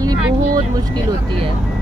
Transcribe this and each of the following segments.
संभालनी बहुत मुश्किल होती है।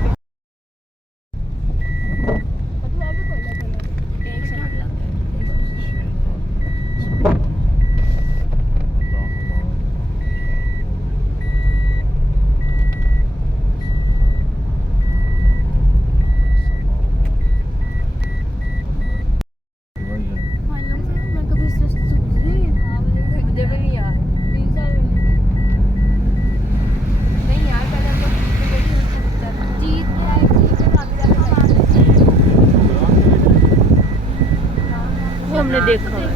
हमने देखा है।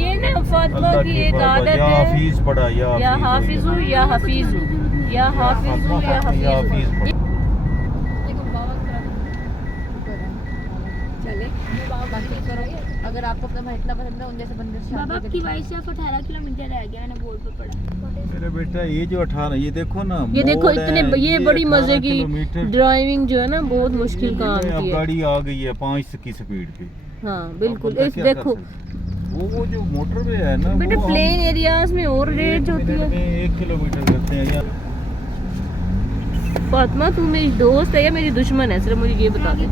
ये ना फातिमा की एक आदत है, या हाफिजू या हाफिजू या हाफिजू या हाफिजू। अगर आपको अपना इतना पसंद है उन जैसे बंदे से बाबा आपकी वाइफ से 18 किलोमीटर रह गया, मैंने बोर्ड पर पढ़ा। मेरे बेटा ये जो 18, ये देखो ना, ये देखो इतने, ये बड़ी मजे की ड्राइविंग जो है ना बहुत मुश्किल काम की है। गाड़ी आ गई है 5 की स्पीड पे। हाँ बिल्कुल, इस देखो वो जो मोटरवे है ना, बेटा प्लेन एरियाज में और रेंज होती है। 1 किलोमीटर करते हैं यार। फातिमा तू मेरी दोस्त है या मेरी दुश्मन है, सिर्फ मुझे ये बता दे।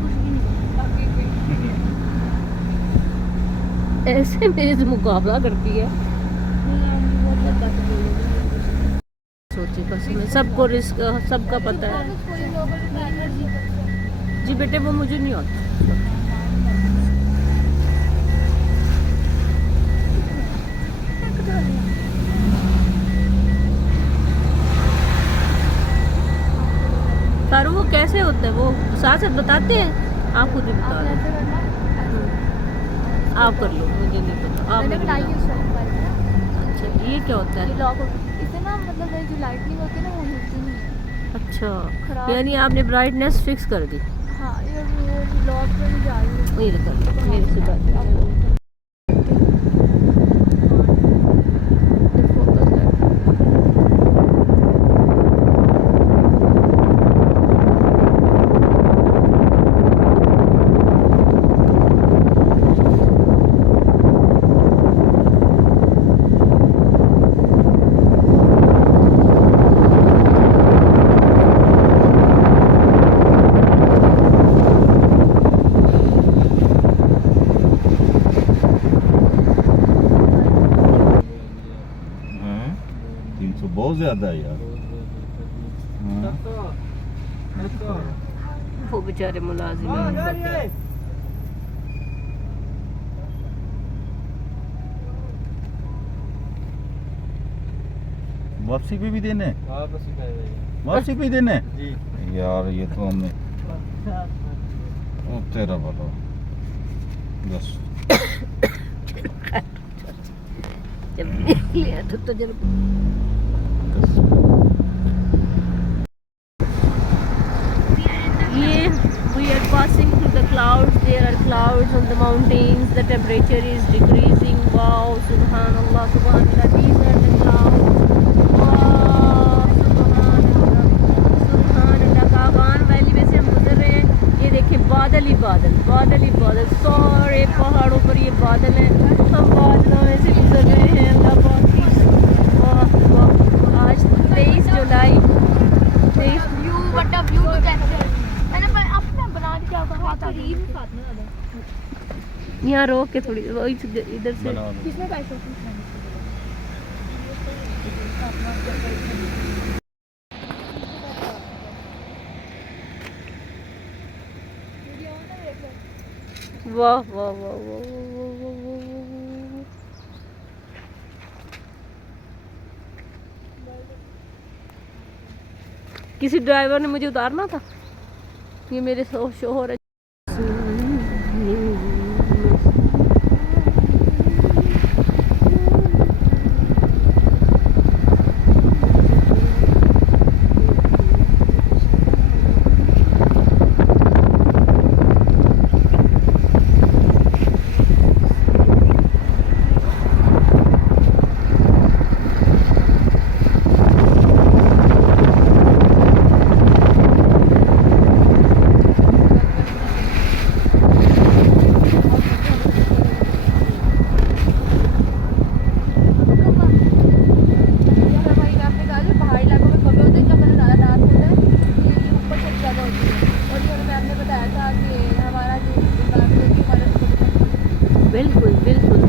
ऐसे मेरे से मुकाबला करती है। सोची कसम है, सबको रिस्क सबका पता है जी बेटे, वो मुझे नहीं आता। पर वो कैसे होता है, वो साथ साथ बताते हैं, आप खुद ही बता दो। आप कर लो, मुझे नहीं पता। आप अच्छा ये क्या होता है? लॉक इसे ना, मतलब जो लाइटनिंग होती है ना वो हिलती नहीं है। अच्छा, यानी आपने ब्राइटनेस फिक्स कर दी? हाँ, ये लॉक पे नहीं जा रही है। वही कर लो, मेरे से बात। बहुत ज्यादा है यार। वो बेचारे मुलाजिम हैं। वापसी पे भी देने? वापसी पे देने जी यार, ये तो हमने तेरा भला बस। जब लिया तो जब we are passing through the clouds. There are clouds on the mountains. The temperature is decreasing. Wow, subhanallah, subhanallah. These are the clouds. Wow, subhanallah, subhanallah. Kaghan valley में से हम गुजर रहे हैं। ये देखिए बादल ही बादल, बादल ही बादल, सारे पहाड़ों पर ये बादल हैं। हम बादलों में से गुजर रहे हैं। अल्लाह पाक की वाह वाह। आज 23 जुलाई। 23 व्यू बटा व्यू तो कैसे यहाँ रोक के थोड़ी इधर से किसने पैसे वाह वाह वाह वाह। किसी ड्राइवर ने मुझे उतारना था। ये मेरे शोहर है। था कि हमारा जो environment है, हमारा बिल्कुल बिल्कुल।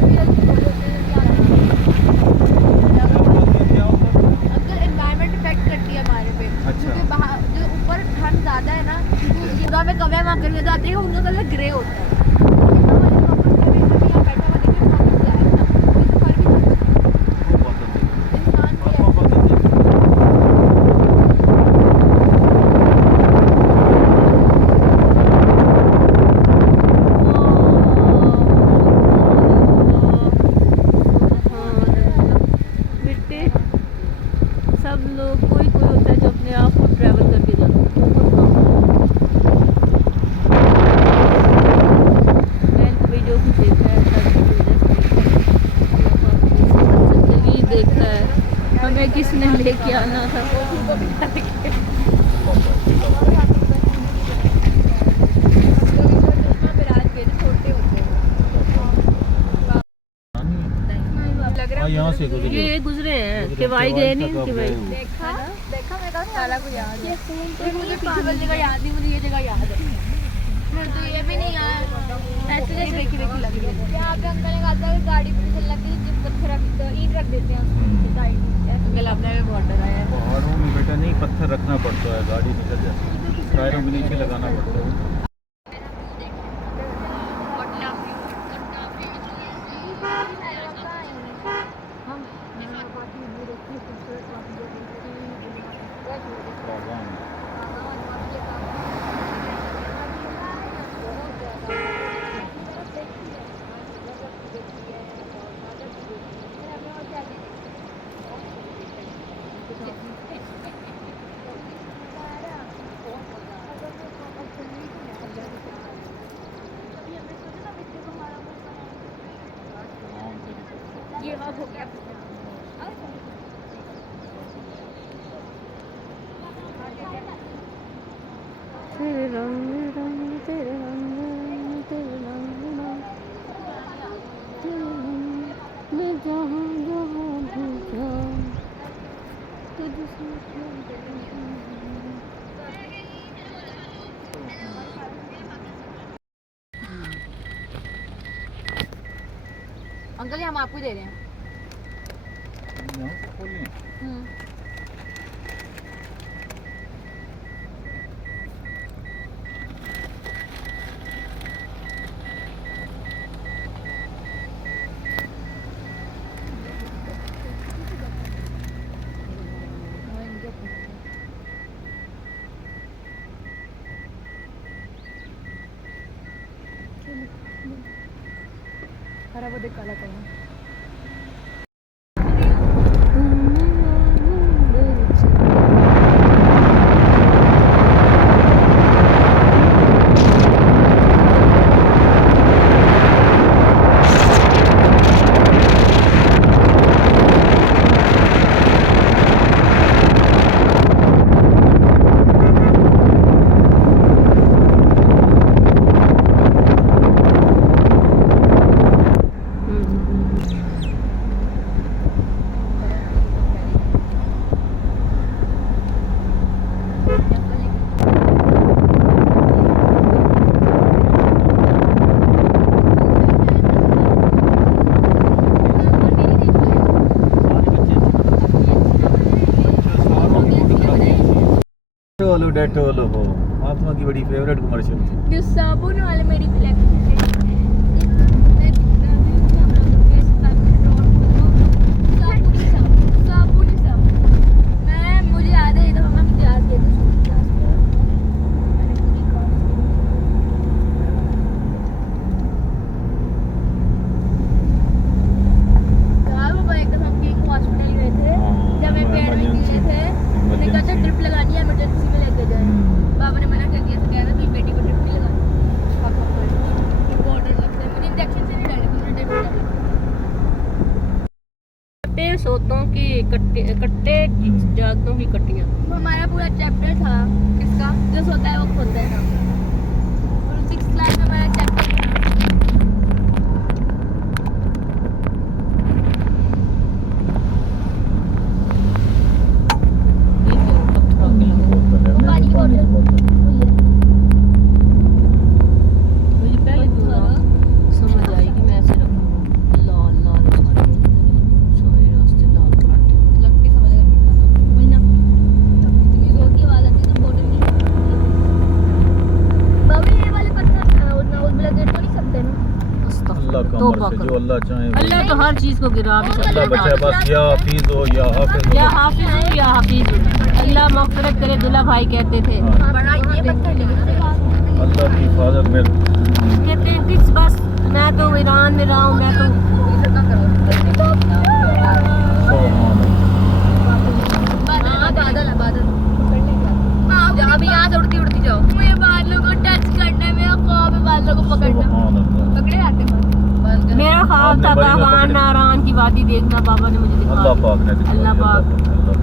अगर environment affect करती है हमारे पे, क्योंकि बाहर जो ऊपर ठंड ज़्यादा है ना, जिस जगह में कम है वहाँ गर्मी ज़्यादा है, उनका कलर ग्रे होता है। बेटे सब लोग कोई कोई होता है जो अपने आप को ट्रैवल करके जाता है, बहुत कम। मैंने तो भाई जो कुछ देखा है जिंदगी देखा है, हमें किसने लेके आना था वो भी तो बता के। यहाँ से गुजरे। ये गुजरे हैं कि भाई गए नहीं कि भाई देखा देखा मेरे को साला को याद है, ये मुझे पागल जगह याद नहीं, मुझे ये जगह याद है, मुझे तो ये भी नहीं याद। ऐसे नहीं देखी देखी लग रही है। यहाँ पे अंकल ने कहा था कि गाड़ी पे चल लगी जिस पत्थर ईंट रख देते हैं उसकी साइड में। अंकल अपने में बहुत डरा है। पहाड़ों में बेटा नहीं पत्थर रखना पड़ता है, गाड़ी निकल जाती है, टायरों के नीचे लगाना पड़ता है। ये बात हो गया। तेरे रंग रंग तेरे रंग तेरे रंग रंग तेरे रंग मैं जहाँ जहाँ भी जाऊँ तुझसे अंकल ये हम आपको दे रहे हैं। यहाँ से खोलें। हरा वो देख काला काला। डेटोल हो आत्मा की बड़ी फेवरेट कमर्शियल थी। जो साबुन वाले मेरी कलेक्शन है। मुझे याद है इधर हम क्लास गए थे। एकदम हम हॉस्पिटल गए थे जब मैं पैर में गिरे थे, उन्होंने कहा था ड्रिप लगानी है, इमरजेंसी में लेके जाए। बाबा ने मना कर दिया था, कह रहा था बेटी को ड्रिप नहीं लगानी, पापा को ऑर्डर लगता है, मुझे इंजेक्शन से नहीं डाले, मुझे ड्रिप डाले। सोतों की कट्टे कट्टे जातों की कट्टियाँ। हमारा पूरा चैप्टर था इसका, जो सोता है वो खोलता है ना। और 6th क्लास में हमारा चैप्टर था। पानी की बोतल कमर से, जो अल्लाह चाहे वो। अल्लाह तो हर चीज को गिरा भी सकता अल्लाह बचाए, बस या हफीज हो या हाफिज हो। या हाफिज हो या हफीज हो, अल्लाह मग़फ़िरत करे, दुल्हा भाई कहते थे। हाँ। बड़ा ये पत्थर लेके अल्लाह की हिफाजत में। कहते हैं किस बस मैं तो ईरान में रहा हूँ, मैं तो बादल है बादल। हाँ अभी यहाँ से उड़ती उड़ती जाओ। मुझे बादलों को टच करने में ख्वाब है, बादलों को पकड़ना। सुभान अल्लाह। पकड़े आते हैं। मेरा ख्वाब था कागान नारान की वादी देखना, बाबा ने मुझे दिखाया। अल्लाह पाक ने दिखाया। अल्लाह पाक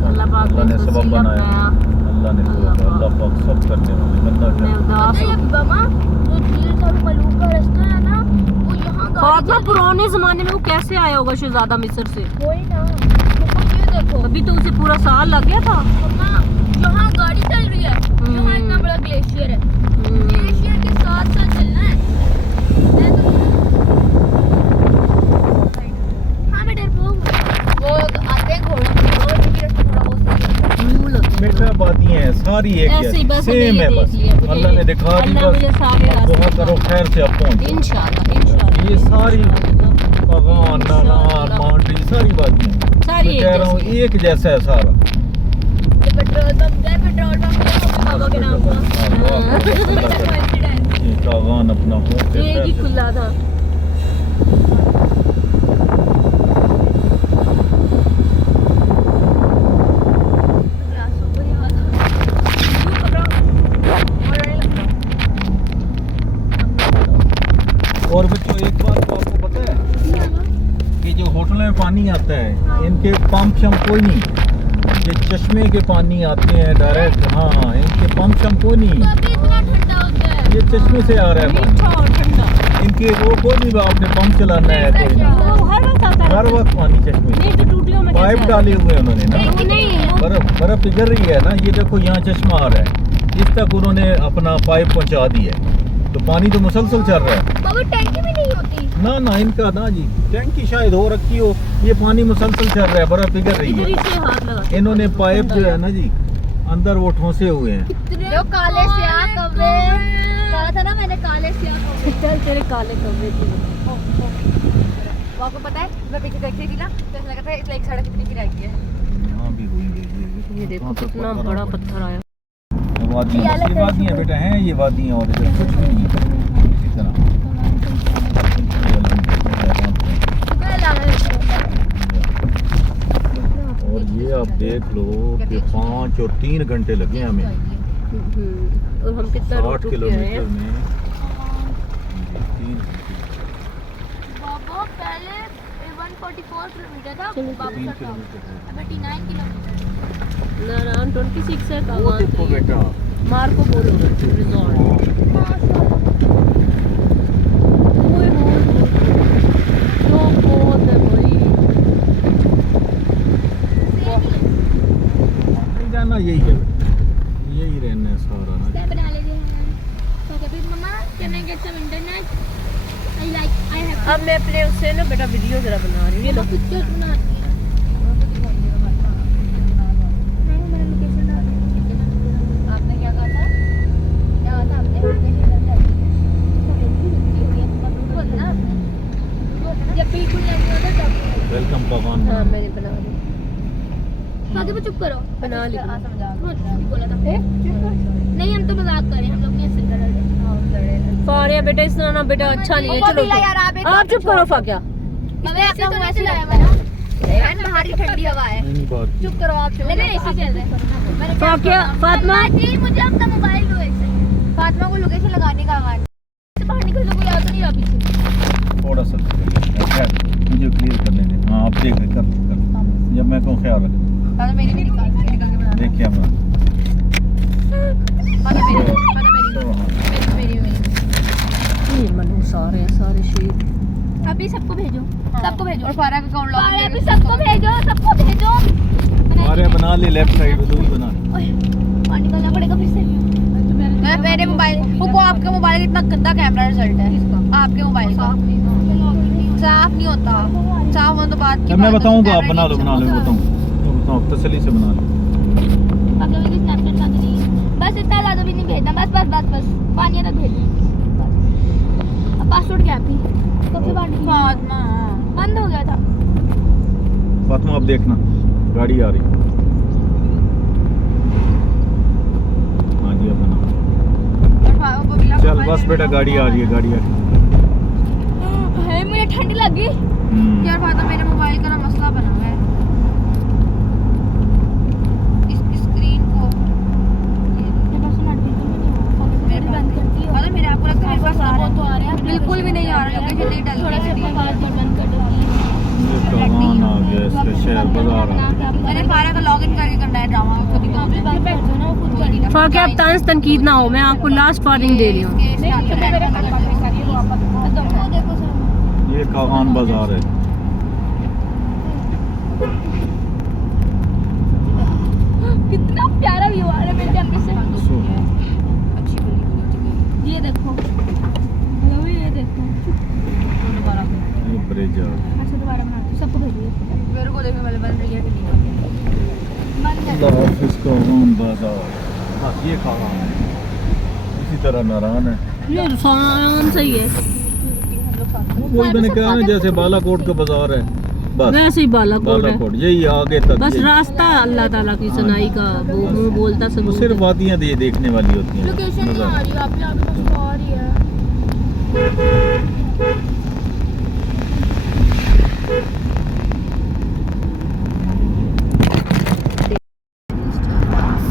अल्लाह ने सबब बनाया। अल्लाह ने अल्लाह पाक सब करने वाले बंदा मैं क्या। उदास हूँ। बाबा जो झील का मलूक का रास्ता है ना, वो यहाँ फातिमा पुराने जमाने में वो कैसे आया होगा शहजादा मिस्र से? कोई ना, ये देखो अभी तो उसे पूरा साल लग गया था। मम्मा, यहाँ गाड़ी चल रही है, यहाँ इतना बड़ा ग्लेशियर है, ग्लेशियर के साथ साथ चलना है। हाँ मैं डरपोक हूँ। वो आते हैं घोड़ों पे, और भी रास्ता थोड़ा बहुत सही है। बेटा बातियां हैं सारी एक ऐसे ही बस सेम है, बस अल्लाह ने दिखा दी। अल्लाह मुझे सारे बस दुआ रास्ते करो खैर से अब पहुंचो। इंशाल्लाह। ये सारी कागान नारान मांडरी सारी बातियां सारी मैं एक कह रहा हूँ जैसी। एक जैसा है सारा। पेट्रोल पंप गए, पेट्रोल पंप गए बाबा के नाम पर। ये कागान अपना हो के एक ही खुला था। और बच्चों एक बात तो आपको पता है कि जो होटल में पानी आता है इनके पंप शम कोई नहीं, ये चश्मे के पानी आते हैं डायरेक्ट। हाँ इनके पंप शम कोई नहीं, अभी इतना ठंडा होता है। ये चश्मे से आ रहा है मीठा और ठंडा। पानी। इनके वो कोई नहीं, आपने पंप चलाना है कोई नहीं, वो हर वक्त आता है। हर वक्त पानी चश्मे नहीं से। तो टूटियों में पाइप कैसे डाले हुए हैं उन्होंने ना, आता है? वो नहीं वो बर्फ पिघल रही है ना, ये देखो यहाँ चश्मा आ रहा है, इस तक उन्होंने अपना पाइप पहुँचा दिया है, तो पानी तो मुसलसल चल रहा है। बाबा टैंकी भी नहीं होती। ना इनका ना जी टैंकी शायद हो रखी हो, ये पानी मुसलसल चल रहा है, बर्फ पिघल रही इधर ही है। से हाथ लगा। इन्होंने पाइप जो है ना जी अंदर वो ठोसे हुए हैं। जो काले स्याह कव्वे कहा था ना मैंने, काले स्याह कव्वे। चल तेरे काले कपड़े थे। वो आपको पता है, मैं पीछे देख रही थी ना, तो ऐसा लगा था इस लाइक सड़क कितनी गिराई है। यहाँ भी हुई ये देखो कितना बड़ा पत्थर आया। वादियाँ बेटा हैं ये वादियाँ, और इधर कुछ भी नहीं है इसी तरह। और ये आप देख लो कि 5 और 3 घंटे लगे हमें और हम कितना 60 किलोमीटर में 3 घंटे। बाबा पहले 144 किलोमीटर था, चलो, बाबू 3 का किलोमीटर है। 39 किलोमीटर। नारायण 26 है वो देखो कागान। बेटा मार्को पोलो रिजॉर्ट। ओए होए तो बहुत है भाई। जाना यही है बेटा, यही रहना है सारा ना। क्या बना ले हैं? तो कभी मम्मा can I get some internet? I like I have. अब मैं अपने उससे ना बेटा वीडियो जरा बना रही हूँ। ये लो पिक्चर बनाती है। मैंने लोकेशन डाल दी। आपने क्या कहा था? क्या कहा था आपने? लोकेशन डाल दी। जब बिल्कुल नहीं होता तब। वेलकम कागान। हाँ मैंने बना ली। साथी को चुप करो। बना ली। बोला था। नहीं हम तो मजाक कर रहे हैं, हम लोग नहीं हंस रहे हैं। फारिया बेटा इस तरह ना बेटा अच्छा नहीं है। चलो यार आप चुप करो फाकिया। मैंने ऐसे तो वैसे लाया मैंने। बहन बाहर की ठंडी हवा है। नहीं बात चुप करो आप। नहीं नहीं ऐसे चल रहे हैं। मैंने क्या फाकिया फातिमा जी मुझे अपना मोबाइल दो ऐसे। फातिमा को लोकेशन लगाने का आवाज। बाहर निकल तो कोई आ तो नहीं रहा पीछे। थोड़ा सा मुझे क्लियर करने दे। हाँ आप देख रहे कर जब मैं कहूँ ख्याल रख। दादा मेरी भी निकाल के बना। देखिए हम ये मनु सारे शेर। अभी सबको भेजो। सबको भेजो। और फारा का अकाउंट लॉगिन अभी सबको भेजो, सबको भेजो। हमारे बना ले लेफ्ट साइड में, तू भी बना ले। और निकलना पड़ेगा फिर से। मेरे मोबाइल वो आपके मोबाइल का इतना गंदा कैमरा रिजल्ट है आपके मोबाइल का। साफ नहीं होता। साफ होने तो बात की मैं बताऊंगा, आप बना लो बताऊँ तसल्ली से बना लो। बस इतना ज़्यादा भी नहीं भेजना, बस पानी तो भेज। पासवर्ड क्या थी कब से फातिमा बंद हो गया था। फातिमा अब देखना गाड़ी आ रही है। हाँ जी अब बना। चल बस बेटा गाड़ी आ रही है गाड़ी आ रही है। मुझे ठंड लगी है। यार फातिमा मेरे मोबाइल का ना मसला बना हुआ है इस स्क्रीन को मेरे आपको लगता है मेरे पास आ रहा है बिल्कुल भी नहीं आ रहा लोकेशन नहीं डल थोड़ा सा बात बंद कर दो। ये कमान आ गया इसका शहर बाजार आ गया। मैंने फारा का लॉगिन करके करना है ड्रामा कभी कभी फाके अब तांस तनकीद ना हो, मैं आपको लास्ट वार्निंग दे रही हूँ। ये कागान बाजार है। कितना प्यारा व्यू आ रहा है मेरे कैमरे से। अच्छी ये देखो हेलो ये देखो दोबारा ये ब्रिज है। अच्छा दोबारा बना सबको भेजिए मेरे को देखने वाले बन रही है कि नहीं बन है। अल्लाह हाफिज़ कागान बाजार। हाँ ये कागान है इसी तरह नारायण है। ये इरफान सही है, वही मैंने कहा ना जैसे बालाकोट का बाजार है बस वैसे ही बालाकोट है। बालाकोट यही आगे तक बस यही। रास्ता अल्लाह ताला की सुनाई का वो मुंह बोलता तो सबूत सिर्फ है। वादियाँ देखने वाली होती हैं। लोकेशन नहीं नज़र। आ रही आप यहाँ पे कुछ आ रही है।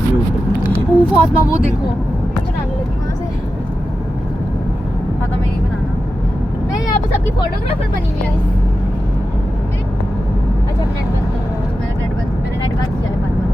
ये ऊपर ओ फातिमा वो देखो बनाने लगी वहाँ से। फातिमा मैं नहीं बनाना मैं यहाँ पे सबकी फोटोग्राफर बनी हुई हूँ। अच्छा नेट बंद करो मेरा नेट बंद जाए फातिमा।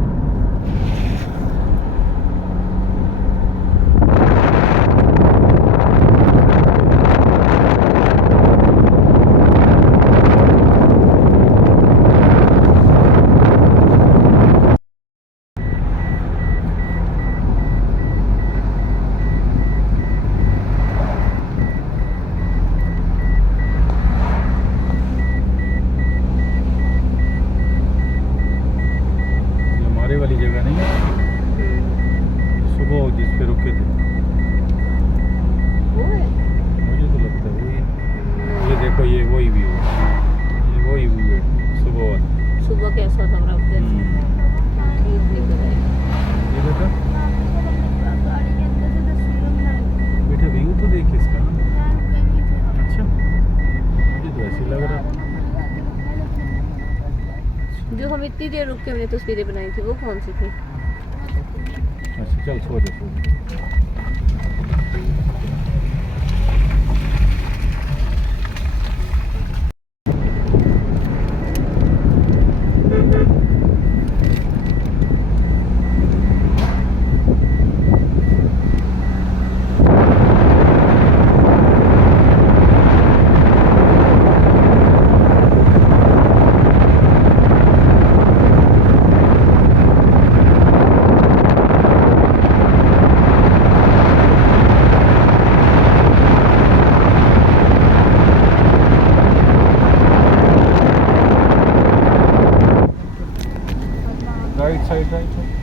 हमारे वाली जगह नहीं है सुबह जिस पे रुके थे मुझे तो लगता है वही। ये देखो ये वही व्यू है ये वही व्यू है सुबह वाला। सुबह कैसा था रात ये बेटा गाड़ी के अंदर से तस्वीरें बनाई। बेटा व्यू तो देख इसका। अच्छा मुझे तो ऐसे लग रहा। जो हम इतनी देर रुक के हमने तस्वीरें बनाई थी वो कौन सी थी? अच्छा चल सो जा सो जा। Right side right side